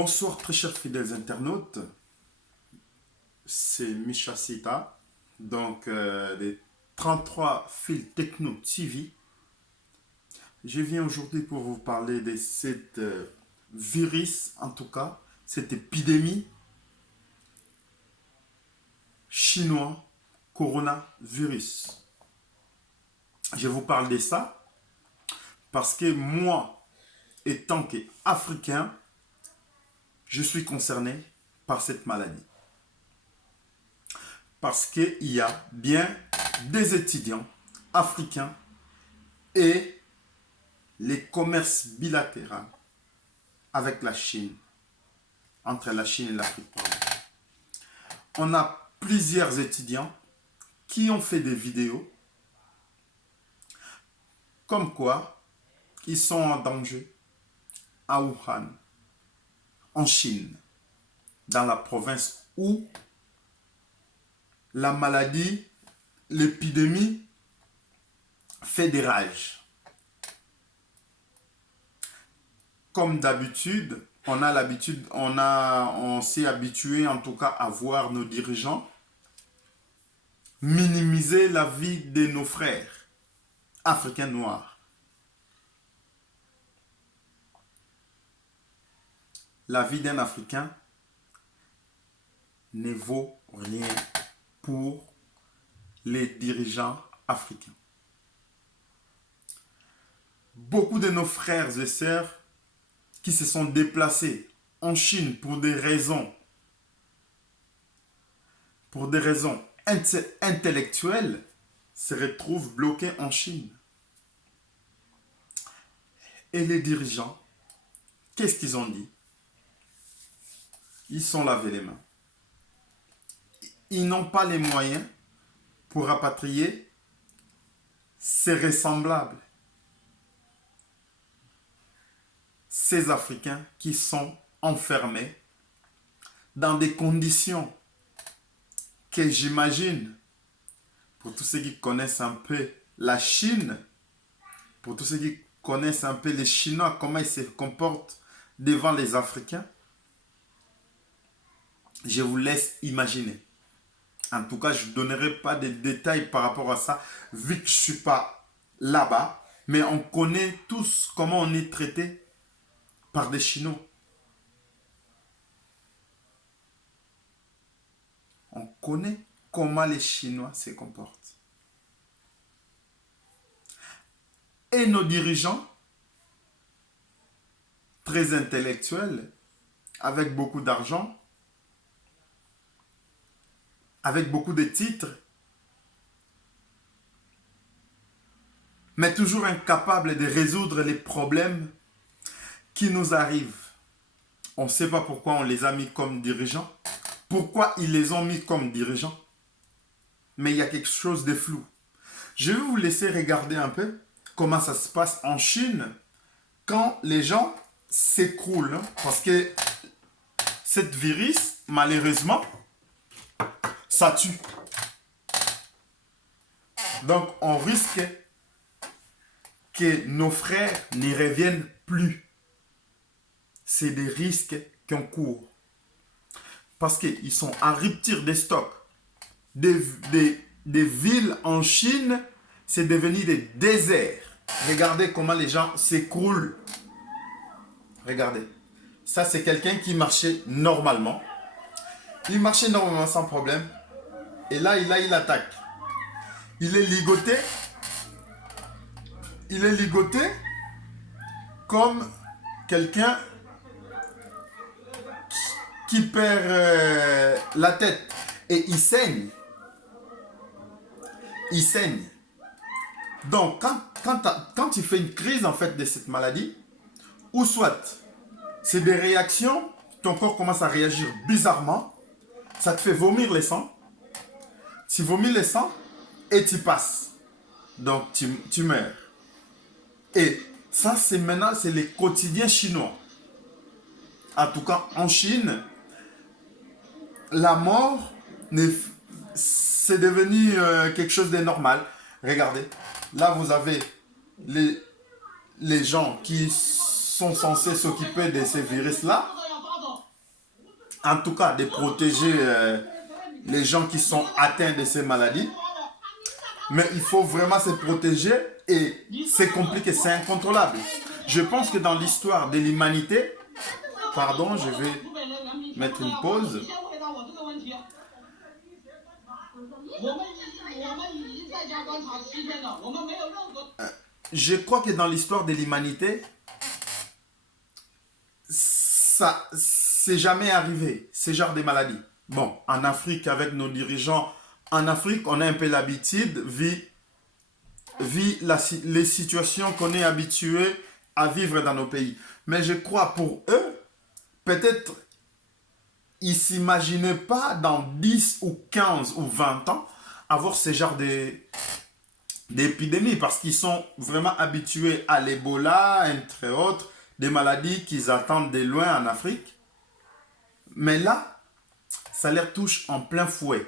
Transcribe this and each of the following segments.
Bonsoir très chers fidèles internautes, c'est Micha Sita, donc des 33 fils Techno TV. Je viens aujourd'hui pour vous parler de cette virus, en tout cas, cette épidémie chinois coronavirus. Je vous parle de ça parce que moi, étant qu'Africain, je suis concerné par cette maladie. Parce qu'il y a bien des étudiants africains et les commerces bilatéraux avec la Chine, entre la Chine et l'Afrique. On a plusieurs étudiants qui ont fait des vidéos comme quoi ils sont en danger à Wuhan, en Chine, dans la province où la maladie, l'épidémie fait des rages. Comme d'habitude, on s'est habitué en tout cas à voir nos dirigeants minimiser la vie de nos frères africains noirs. La vie d'un Africain ne vaut rien pour les dirigeants africains. Beaucoup de nos frères et sœurs qui se sont déplacés en Chine pour des raisons intellectuelles se retrouvent bloqués en Chine. Et les dirigeants, qu'est-ce qu'ils ont dit? Ils sont lavés les mains. Ils n'ont pas les moyens pour rapatrier ces ressemblables, ces Africains qui sont enfermés dans des conditions que j'imagine, pour tous ceux qui connaissent un peu la Chine, pour tous ceux qui connaissent un peu les Chinois, comment ils se comportent devant les Africains, je vous laisse imaginer. En tout cas, je ne donnerai pas de détails par rapport à ça, vu que je ne suis pas là-bas. Mais on connaît tous comment on est traité par des Chinois. On connaît comment les Chinois se comportent. Et nos dirigeants, très intellectuels, avec beaucoup d'argent, avec beaucoup de titres, mais toujours incapables de résoudre les problèmes qui nous arrivent. On ne sait pas pourquoi on les a mis comme dirigeants, pourquoi ils les ont mis comme dirigeants, mais il y a quelque chose de flou. Je vais vous laisser regarder un peu comment ça se passe en Chine quand les gens s'écroulent, parce que cette virus, malheureusement, ça tue. Donc, on risque que nos frères n'y reviennent plus. C'est des risques qu'on court. Parce qu'ils sont en rupture des stocks. Des villes en Chine, c'est devenu des déserts. Regardez comment les gens s'écroulent. Regardez. Ça, c'est quelqu'un qui marchait normalement. Il marchait normalement sans problème. Et là, il attaque. Il est ligoté. Il est ligoté comme quelqu'un qui perd la tête. Et il saigne. Il saigne. Donc, quand tu fais une crise en fait de cette maladie, ou soit c'est des réactions, ton corps commence à réagir bizarrement, ça te fait vomir le sang. Tu vomis le sang et tu passes. Donc, tu meurs. Et ça, c'est maintenant, c'est le quotidien chinois. En tout cas, en Chine, la mort, c'est devenu quelque chose de normal. Regardez, là, vous avez les gens qui sont censés s'occuper de ces virus-là. en tout cas de protéger les gens qui sont atteints de ces maladies. Mais il faut vraiment se protéger et c'est compliqué, c'est incontrôlable. Je pense que dans l'histoire de l'humanité, pardon, je vais mettre une pause. Je crois que dans l'histoire de l'humanité, ça, c'est jamais arrivé, ce genre de maladie. Bon, en Afrique, avec nos dirigeants, en Afrique, on a un peu l'habitude, les situations qu'on est habitué à vivre dans nos pays. Mais je crois pour eux, peut-être, ils ne s'imaginaient pas dans 10 ou 15 ou 20 ans avoir ce genre d'épidémie parce qu'ils sont vraiment habitués à l'Ebola, entre autres, des maladies qu'ils attendent de loin en Afrique. Mais là, ça les touche en plein fouet.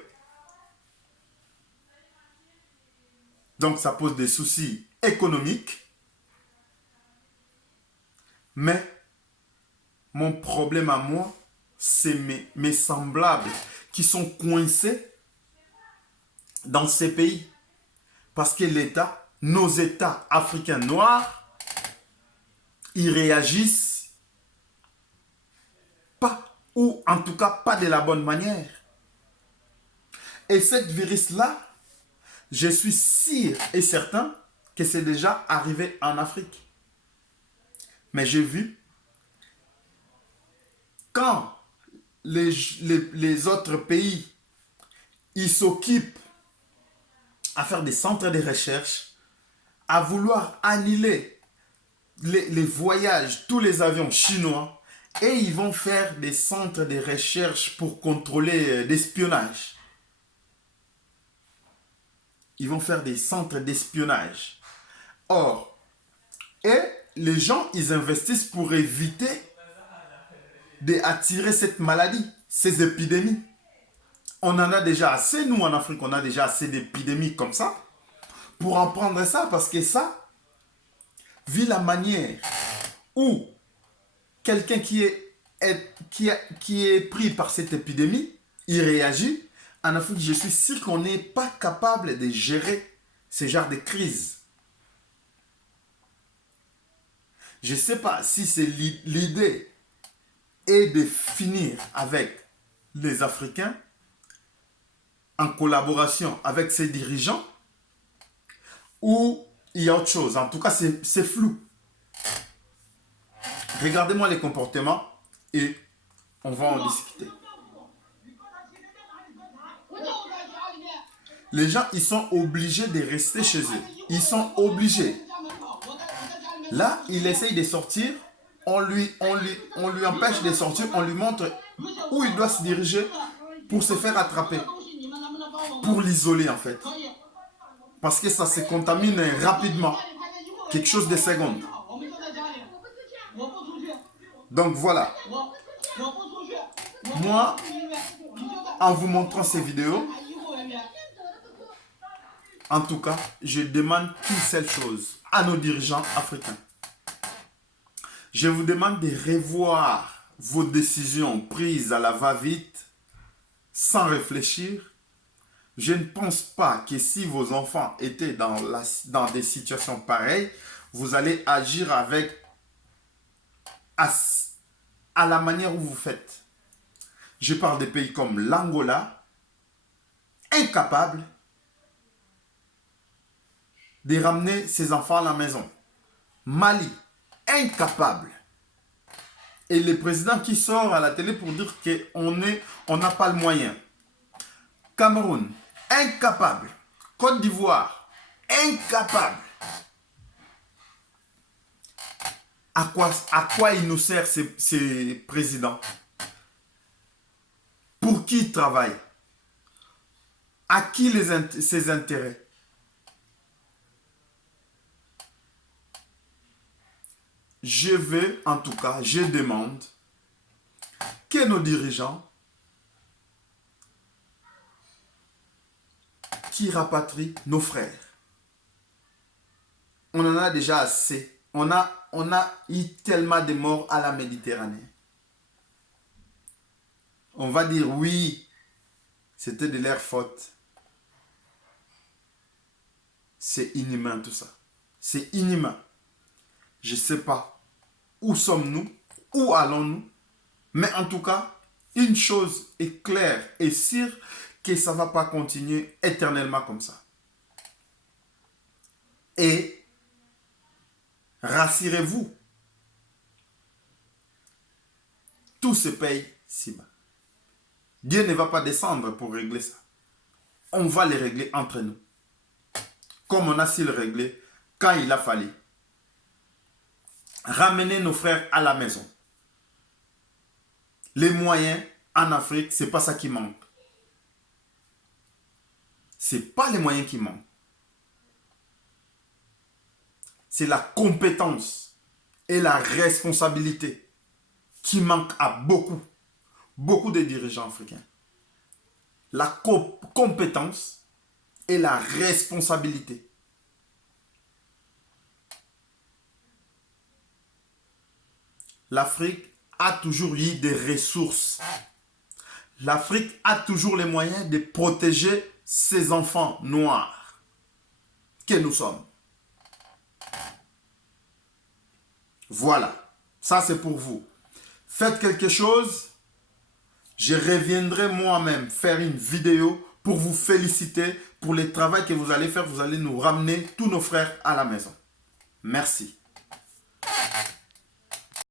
Donc ça pose des soucis économiques. Mais mon problème à moi, c'est mes semblables qui sont coincés dans ces pays. Parce que l'État, nos États africains noirs, ils réagissent pas, ou en tout cas pas de la bonne manière. Et cette virus-là, je suis sûr et certain que c'est déjà arrivé en Afrique. Mais j'ai vu, quand les autres pays, ils s'occupent à faire des centres de recherche, à vouloir annuler les voyages, tous les avions chinois, et ils vont faire des centres de recherche pour contrôler l'espionnage. Ils vont faire des centres d'espionnage. Or, et les gens, ils investissent pour éviter d'attirer cette maladie, ces épidémies. On en a déjà assez, nous en Afrique, on a déjà assez d'épidémies comme ça, pour en prendre ça, parce que ça, vu la manière où quelqu'un qui est pris par cette épidémie, il réagit, en Afrique, je suis sûr qu'on n'est pas capable de gérer ce genre de crise. Je ne sais pas si c'est l'idée est de finir avec les Africains en collaboration avec ses dirigeants ou il y a autre chose. En tout cas, c'est flou. Regardez-moi les comportements et on va en discuter. Les gens, ils sont obligés de rester chez eux. Ils sont obligés. Là, il essaye de sortir. On lui empêche de sortir. On lui montre où il doit se diriger pour se faire attraper. Pour l'isoler, en fait. Parce que ça se contamine rapidement. Quelque chose de seconde. Donc voilà. Moi, en vous montrant ces vidéos, en tout cas, je demande qu'une seule chose à nos dirigeants africains. Je vous demande de revoir vos décisions prises à la va-vite, sans réfléchir. Je ne pense pas que si vos enfants étaient dans des situations pareilles, vous allez agir avec à la manière où vous faites. Je parle des pays comme l'Angola, incapables de ramener ses enfants à la maison. Mali, incapable. Et le président qui sort à la télé pour dire qu'on n'a pas le moyen. Cameroun, incapable. Côte d'Ivoire, incapable. À quoi il nous sert ces présidents? Pour qui ils travaillent? À qui ses intérêts? Je veux, en tout cas, je demande que nos dirigeants qui rapatrient nos frères. On en a déjà assez. On a eu tellement de morts à la Méditerranée. On va dire oui, c'était de leur faute. C'est inhumain tout ça. C'est inhumain. Je ne sais pas où sommes-nous, où allons-nous, mais en tout cas, une chose est claire et sûre, que ça ne va pas continuer éternellement comme ça. Et rassurez-vous, tout se paye si-bas. Dieu ne va pas descendre pour régler ça. On va les régler entre nous. Comme on a su le régler quand il a fallu. Ramener nos frères à la maison. Les moyens en Afrique, ce n'est pas ça qui manque. Ce n'est pas les moyens qui manquent. C'est la compétence et la responsabilité qui manquent à beaucoup de dirigeants africains. La compétence et la responsabilité. L'Afrique a toujours eu des ressources. L'Afrique a toujours les moyens de protéger ses enfants noirs que nous sommes. Voilà, ça c'est pour vous. Faites quelque chose, je reviendrai moi-même faire une vidéo pour vous féliciter pour le travail que vous allez faire. Vous allez nous ramener tous nos frères à la maison. Merci.